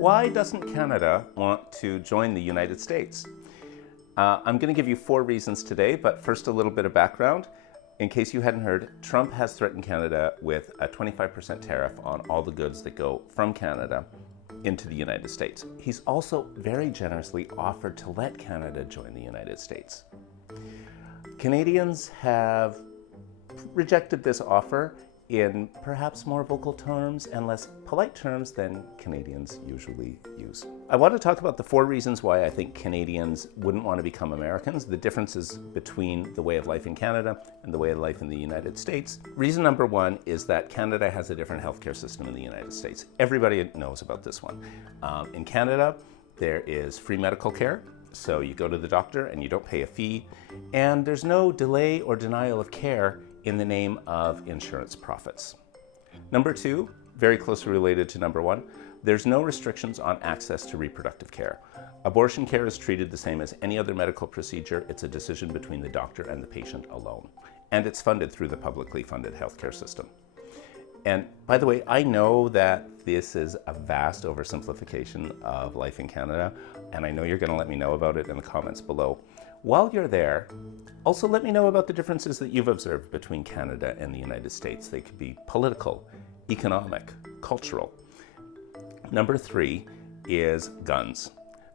Why doesn't Canada want to join the United States? I'm going to give you 4 reasons today, but first a little bit of background. In case you hadn't heard, Trump has threatened Canada with a 25% tariff on all the goods that go from Canada into the United States. He's also very generously offered to let Canada join the United States. Canadians have rejected this offer in perhaps more vocal terms and less polite terms than Canadians usually use. I want to talk about the 4 reasons why I think Canadians wouldn't want to become Americans, the differences between the way of life in Canada and the way of life in the United States. Reason number 1 is that Canada has a different healthcare system in the United States. Everybody knows about this one. In Canada, there is free medical care. So you go to the doctor and you don't pay a fee, and there's no delay or denial of care in the name of insurance profits. Number 2, very closely related to number 1, there's no restrictions on access to reproductive care. Abortion care is treated the same as any other medical procedure. It's a decision between the doctor and the patient alone. And it's funded through the publicly funded healthcare system. And by the way, I know that this is a vast oversimplification of life in Canada, and I know you're going to let me know about it in the comments below. While you're there, also let me know about the differences that you've observed between Canada and the United States. They could be political, economic, cultural. Number 3 is guns.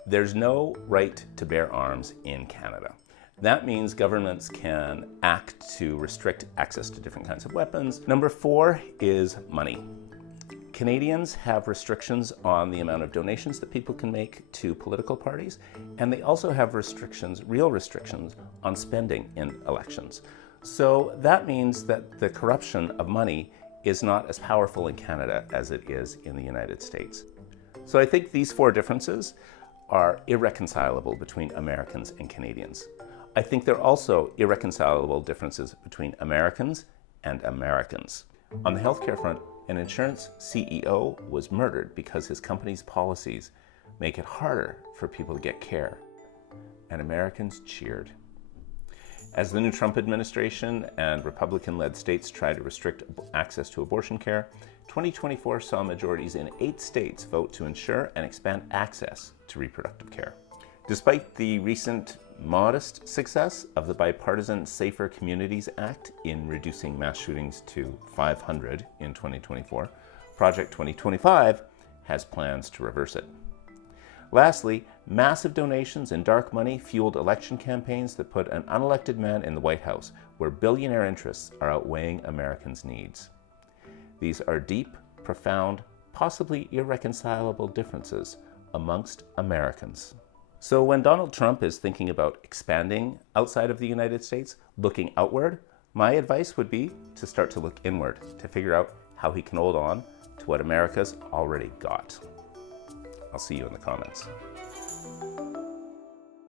There's no right to bear arms in Canada. That means governments can act to restrict access to different kinds of weapons. Number 4 is money. Canadians have restrictions on the amount of donations that people can make to political parties, and they also have restrictions, real restrictions, on spending in elections. So that means that the corruption of money is not as powerful in Canada as it is in the United States. So I think these 4 differences are irreconcilable between Americans and Canadians. I think there are also irreconcilable differences between Americans and Americans. On the healthcare front, an insurance CEO was murdered because his company's policies make it harder for people to get care, and Americans cheered. As the new Trump administration and Republican-led states try to restrict access to abortion care, 2024 saw majorities in 8 states vote to ensure and expand access to reproductive care. Despite the recent modest success of the bipartisan Safer Communities Act in reducing mass shootings to 500 in 2024, Project 2025 has plans to reverse it. Lastly, massive donations and dark money fueled election campaigns that put an unelected man in the White House, where billionaire interests are outweighing Americans' needs. These are deep, profound, possibly irreconcilable differences amongst Americans. So when Donald Trump is thinking about expanding outside of the United States, looking outward, my advice would be to start to look inward, to figure out how he can hold on to what America's already got. I'll see you in the comments.